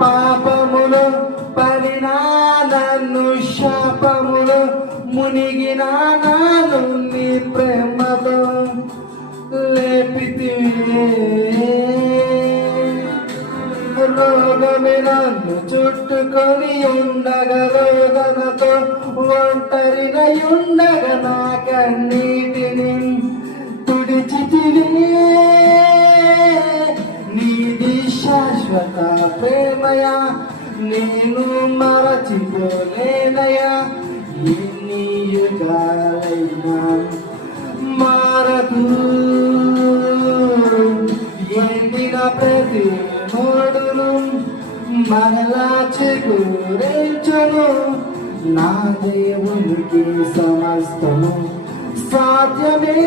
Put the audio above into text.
పాపములు పడినా నన్ను శాపములు మునిగిన నాను నీ ప్రేమతో లేపితివే. రోగమే నన్ను చుట్టుకొని ఉండగా రోగనతో ఒంటరినై ఉండగా నా కన్నీటిని తుడిచితివే. నీది శాశ్వత ప్రేమయా నేను మరచిపోలేనయా. ఎన్ని యుగాలైనా మారదు ఎండిన ప్రతి మోడును మరలా చిగురించును. నా దేవునికి సమస్తము సాధ్యమే.